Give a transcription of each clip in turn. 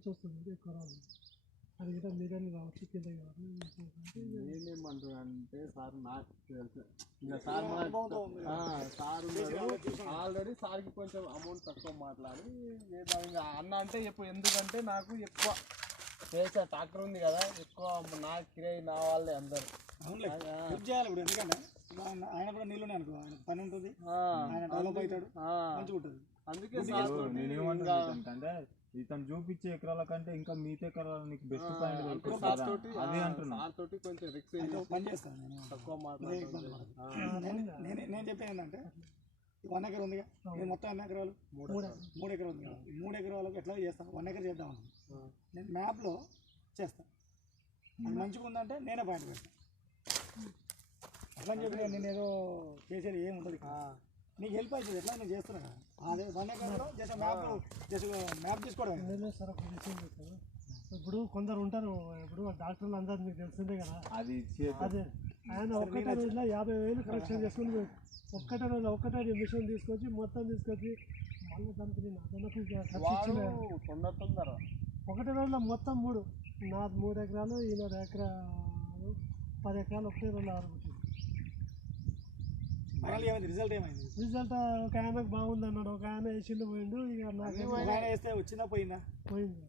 నుంచి వస్తుంది రాదు అది కూడా కావచ్చు కింద అంటే సార్ నాకు తెలుసు ఇంకా సార్ సార్ ఆల్రెడీ సార్కి కొంచెం అమౌంట్ తక్కువ మాట్లాడి ఇంకా అన్న అంటే ఇప్పుడు ఎందుకంటే నాకు ఎక్కువ చేసే ట్రాక్టర్ ఉంది కదా ఎక్కువ నా కిరాయి నా వాళ్ళే అందరు. చేయాలి ఇప్పుడు ఎందుకంటే ఆయన కూడా నీళ్ళునే అనుకో ఆయన పని ఉంటుంది ఆ, ఆయన డెవలప్ అవుతాడు ఆ, మంచిగా ఉంటుంది. అందుకే అంటే ఇతను చూపించే ఎకరాల కంటే ఇంకా మిగతా ఎకరాలు నీకు బెస్ట్ పాయింట్ దొరుకుతుంది అదే అంటున్నా. తోటి కొంచెం రిక్స్ అయితే పని చేస్తాను నేను. తక్కువ. నేను చెప్పేది ఏంటంటే వన్ ఎకర్ ఉందిగా. నేను మొత్తం ఎన్ని ఎకరాలు? మూడు ఎకరాలు. ఉంది మూడు ఎకరాలకు ఎట్లా చేస్తాను వన్ ఎకర్ చేద్దాం. నేను మ్యాప్లో చేస్తాను అది మంచిగా ఉందంటే నేనే పాయింట్ పెడతాను అట్లా చెప్పి నేను ఏదో చేసేది ఏమి ఉండదు ఇక్కడ. నీకు హెల్ప్ అవుతుంది. ఎట్లా? నేను చేస్తున్నా కదా. అదే జస్ట్ మ్యాప్ జస్ట్ తీసుకోవడం. ఇప్పుడు కొందరు ఉంటారు ఇప్పుడు డాక్టర్లు అందరు మీకు తెలిసిందే కదా. అది అదే. ఆయన ఒక్కటే రోజులో యాభై వేలు కలెక్షన్ చేసుకుని ఒక్కటే రోజు ఒక్కటే మిషన్ తీసుకొచ్చి మొత్తం తీసుకొచ్చి మళ్ళీ దానికి ఇచ్చిన. తొందర తొందర. ఒకటే రోజులో మొత్తం మూడు. నా మూడు ఎకరాలు ఈయన ఎకరాలు పది ఎకరాలు ఒకటే రోజులో ఆరుగుతుంది ఏమైంది రిజల్ట్ ఏమైంది? రిజల్ట్ ఒక ఆయనకు బాగుంది అన్నాడు. ఒక ఆయన వేసిండు పోయిండు. ఇక నాకు ఆయన వేస్తే వచ్చిందా పోయిందా? పోయింది.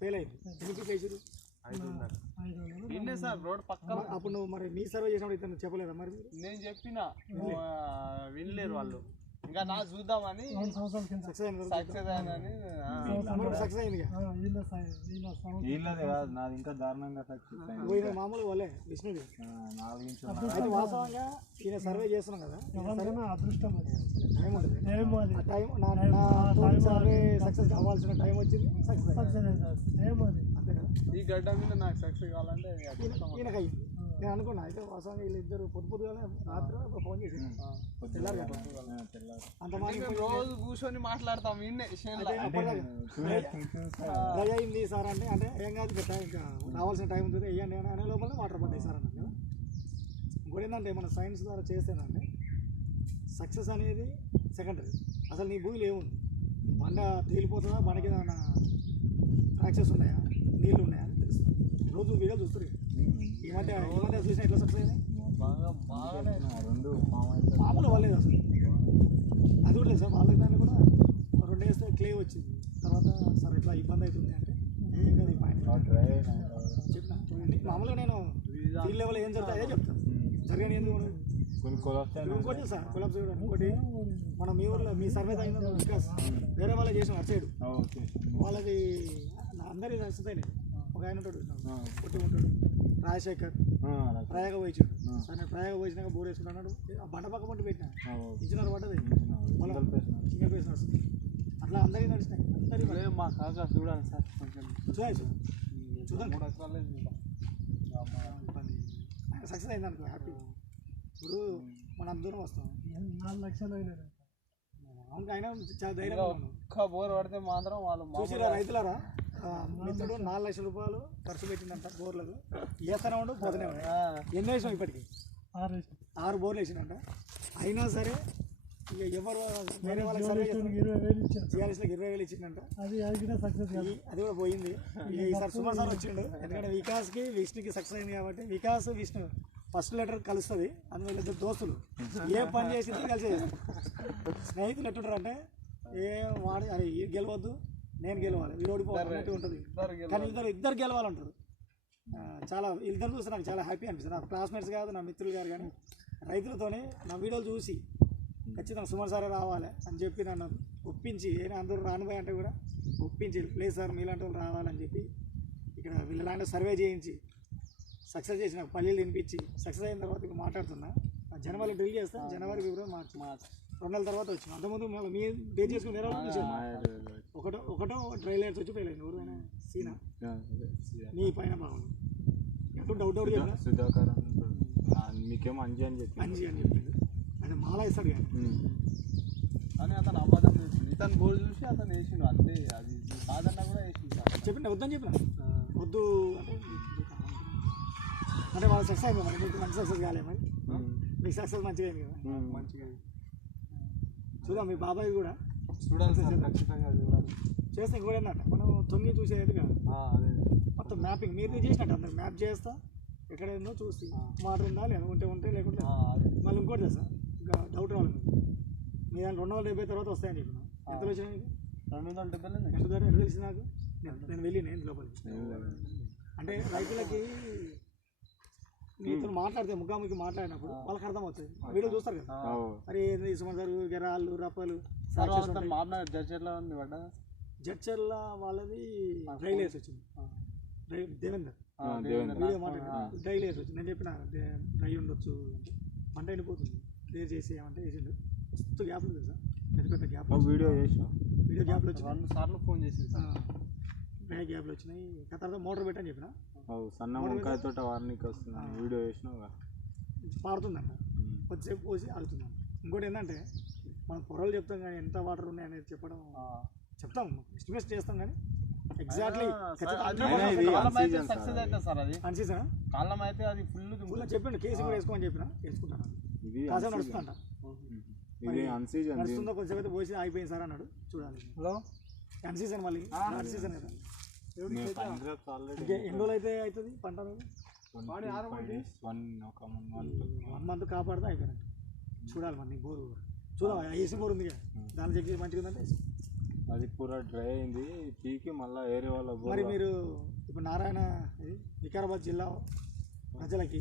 ఫెయిల్ అయింది. ఎందుకు వేసారు ఐదు వందలు. నిన్నే సార్ రోడ్ పక్కన అప్పుడు నువ్వు మరి మీ సర్వే చేసినప్పుడు ఇతను చెప్పలేదా మరి? మీరు నేను చెప్పిన. వినలేరు వాళ్ళు. ఇంకా నా చూద్దామని సక్సెస్ అయింది వీళ్ళదే కాదు నాది ఇంకా దారుణంగా సక్సెస్ అయింది. పోయిన మామూలు వాళ్ళే విష్ణుది. ఆ, నాలుగు వాస్తవంగా ఈయన సర్వే చేస్తున్నాం కదా? అదృష్టం అది. టైం నా సర్వే సక్సెస్ వచ్చింది. సక్సెస్ సక్సెస్ ఈ గడ్డ మీద నాకు సక్సెస్ కావాలంటే. ఈయనకి నేను అనుకున్నా. అయితే వాస్తవంగా వీళ్ళిద్దరు పొద్దు పొద్దుగానే రాత్రి ఒక ఫోన్ చేసి తెల్లారి. అంత రోజు కూర్చొని మాట్లాడతాం అయింది సార్ అంటే అంటే ఏం కాదు కదా ఇంకా రావాల్సిన టైం ఉంటుంది వేయండి అని అనే లోపల వాటర్ పడ్డాయి సార్ అన్నది ఇంకోటి ఏంటంటే మన సైన్స్ ద్వారా చేస్తేనంటే సక్సెస్ అనేది సెకండరీ. అసలు నీ భూమిలో ఏముంది? బండ తేలిపోతుందా? బండకి ఏమైనా ఫ్రాక్చర్స్ ఉన్నాయా? నీళ్ళు ఉన్నాయా? అని తెలుస్తుంది రోజు వీడియో చూస్తారు కదా. ఈ మధ్య ఈ మధ్య చూసిన ఎట్లా సక్సెస్ అయినాయి బాగా బాగానే ఆ, రెండు ఫామ్ అయితే మామూలు వాళ్ళేది అసలు అది కూడా తెలుసా వాళ్ళ దాన్ని కూడా రెండు వేస్తే క్లే వచ్చింది తర్వాత సార్ ఇట్లా ఇబ్బంది అవుతుంది అంటే ఏం కాదు ఈ పాయింట్ డ్రై అయినా చెప్పిన అంటే మామూలుగా నేను ఫీల్డ్ లెవెల్ ఏం జరుగుతాయో చెప్తాను జరగని ఎందుకు ఇంకోటి సార్ కొలాబ్స్ ఇంకోటి మన మీ ఊర్లో మీ సర్వే తగిన వికాస్ వేరే వాళ్ళకి చేసిన అటు సైడ్ వాళ్ళకి అందరి అయినాయి ఒక ఆయన ఉంటాడు. పుట్టి ఉంటాడు. రాజశేఖర్. ప్రయాగ పోయించాడు సార్ ప్రయాగ పోయినాక బోర్ వేసుకున్నాడు ఆ బండ పక్క పంట పెట్టిన. ఇచ్చినారు పడ్డది సింగల్ పేస్ నడుస్తుంది అట్లా అందరికీ నడిచినాయి అందరికీ మా కాకా చూడాలి సార్. కొంచెం చూడాలి సార్. చూద్దాం చూద్దాం. సక్సెస్ అయింది అనుకో హ్యాపీ. ఇప్పుడు మనం అంత దూరం వస్తాం నాలుగు లక్షలు అవును అయినా చాలా ధైర్యం ఇంకా ఒక్క బోర్ పడితే మాత్రం వాళ్ళు చూసిరా రైతులారా? మిత్రుడు నాలుగు లక్షల రూపాయలు ఖర్చు పెట్టిందంట బోర్లకు. వేస్తూనే ఉండు పోతూనే ఉండు. ఎన్ని వేసినాం ఇప్పటికి? ఆరు వేసి ఆరు బోర్లు వేసినంట అయినా సరే ఇక ఎవరు వేరే వాళ్ళకి సర్వే ఇరవై వేలు ఇచ్చారు జిఆర్ఎస్లకు ఇరవై వేలు ఇచ్చిందంట అది అది కూడా సక్సెస్ కాదు అది కూడా పోయింది. ఇక ఈసారి సుమార్ సార్ వచ్చిండు. ఎందుకంటే వికాస్కి విష్ణుకి సక్సెస్ అయింది కాబట్టి వికాస్ విష్ణు ఫస్ట్ లెటర్ కలుస్తుంది. అందులో ఇద్దరు దోస్తులు. ఏ పని చేసింది కలిసి స్నేహితులు ఎట్టుంటారు అంటే ఏ వాడి అరే ఈ గెలవద్దు నేను గెలవాలి. వీడు ఓడిపోవాలన్నట్టు ఉంటుంది. కానీ ఇద్దరు ఇద్దరు గెలవాలంటారు. చాలా ఇద్దరు చూస్తే నాకు చాలా హ్యాపీ అనిపిస్తుంది. నా క్లాస్మేట్స్ కాదు నా మిత్రులు గారు కానీ రైతులతోనే నా వీడియోలు చూసి ఖచ్చితంగా సుమారు సారే రావాలి అని చెప్పి నన్ను ఒప్పించి ఏ అందరూ రానిపోయి అంటే కూడా ఒప్పించి ప్లీజ్ సార్ మీలాంటి వాళ్ళు రావాలని చెప్పి ఇక్కడ వీళ్ళలాంటి సర్వే చేయించి సక్సెస్ చేసి నాకు పల్లీలు తినిపించి సక్సెస్ అయిన తర్వాత ఇప్పుడు మాట్లాడుతున్నా. జనవరి డ్రిల్ చేస్తాను జనవరి ఫిబ్రవరి మార్చి. రెండు నెలల తర్వాత వచ్చింది. అంతకుముందు మీ డేట్ చేసుకుని ఒకటో ఒకటో డ్రై లైన్స్ వచ్చి ఫెయిల్ అయింది ఎవరైనా సీనా. నీ పైన బాగుంది. ఎప్పుడు డౌట్ డౌట్. ఆ, మీకేమో అంజి అని చెప్పి మంచి అని చెప్పింది ఆయన మాల ఇస్తాడు కానీ. అని అతను అబద్ధం చేసిండు. ఇతను బోర్ చూసి అతను వేసిండు అంతే. అది కాదన్నా కూడా వేసిండు సార్ చెప్పిన వద్దని చెప్పిన? వద్దు అంటే అంటే వాళ్ళు సక్సెస్ అయింది మరి మీకు మంచి సక్సెస్ కాలే మరి. మీకు సక్సెస్ మంచిగా అయింది కదా? మంచిగా చూద్దాం మీ బాబాయ్ కూడా చూడాలి సార్ ఖచ్చితంగా చూడాలి. చేస్తే ఇంకోటి ఏంటంటే మనం తొంగి చూసేది కాదు. ఆ, అదే. మొత్తం మ్యాపింగ్ మీరు చేసినట్టు అందరు. మ్యాప్ చేస్తా ఎక్కడ ఏందో చూసి వాటర్ ఉందా లేదా? ఉంటే ఉంటే లేకుంటే మళ్ళీ ఇంకోటి తెలుసా ఇంకా డౌట్ రావాలి మీకు మీ దాంట్లో రెండు వందల డెబ్బై తర్వాత వస్తాయని చెప్పిన. ఎంత వచ్చినాయి మీకు? రెండు వందల డెబ్బై ఎంత ధర ఎంత తెలిసింది నాకు? నేను నేను వెళ్ళి నేను లోపలికి అంటే రైతులకి మీతో మాట్లాడితే ముఖాముఖి మాట్లాడినప్పుడు వాళ్ళకి అర్థమవుతుంది వీడియో చూస్తారు కదా. అరే ఏంది సుమన్ సార్ ఊరికే రాళ్ళు రప్పలు పడ్డ జడ్చర్ల వాళ్ళది రైలేస్ వచ్చింది డ్రై దేవేందర్. వీడియో మాట్లాడారు డ్రై లేస్ వచ్చింది నేను చెప్పిన డ్రై ఉండొచ్చు అంటే. పంట ఎండిపోతుంది. క్లియర్ చేసి ఏమంటే వేసిండు మస్తు గ్యాప్లు తెలుసా పెద్ద పెద్ద గ్యాప్ వీడియో చేసిన. వీడియో గ్యాప్లు వచ్చినాయి. రెండు సార్లు ఫోన్ చేసింది సార్. డ్రై గ్యాప్లు వచ్చినాయి. తర్వాత మోటార్ పెట్టని చెప్పిన. సన్న వంకాయ తోట వారానికి వస్తుందని వీడియో చేసినావుగా పారుతుందంట కొద్దిసేపు పోసి ఆగుతుందంట ఇంకోటి ఏంటంటే మనం పొరలు చెప్తాం కానీ ఎంత వాటర్ ఉన్నాయి అనేది చెప్పడం చెప్తాం. ఎస్టిమేట్ చేస్తాం కానీ ఎగ్జాక్ట్లీ సక్సెస్ సార్ అది అన్సీజన్ కాలం అయితే అది. ఫుల్ ఊళ్ళో చెప్పిండు. కేసు కూడా వేసుకోమని చెప్పిన. వేసుకుంటాను. ఇది కాసేపు అన్సీజన్ నడుస్తుందో కొద్దిసేపు అయితే పోసి ఆగిపోయింది సార్ అన్నాడు. చూడాలి. హలో? అన్సీజన్ మళ్ళీ. అన్సీజన్ కదా. ఆల్రెడీ ఇంకే ఎన్ని రోజులు అయితే అవుతుంది పంట వన్ మంత్ కాపాడితే అయిపోయినట్టు. చూడాలి మరి బోరు చూద్దాం ఏసీ బోర్ ఉంది కదా. దాని దగ్గర మంచిగా ఉందంటే వేసి. అది పూరా డ్రై అయింది. పీకి మళ్ళీ ఏరే వాళ్ళ మరి మీరు ఇప్పుడు నారాయణ ఇది వికారాబాద్ జిల్లా ప్రజలకి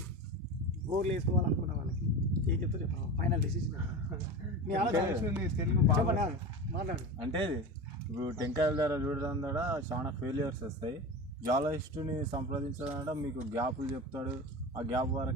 బోర్లు వేసుకోవాలనుకున్న వాళ్ళకి ఏం చెప్తా చెప్పండి ఫైనల్ డిసిషన్ మీ ఆలోచన తెలుగు బాగా చెప్పండి మాట్లాడు అంటే ఇప్పుడు టెంకాయల ధర చూడడం ద్వారా చాలా ఫెయిలియర్స్ వస్తాయి. జాలజిస్టుని సంప్రదించడం మీకు గ్యాపులు చెప్తాడు. ఆ గ్యాప్ వరకు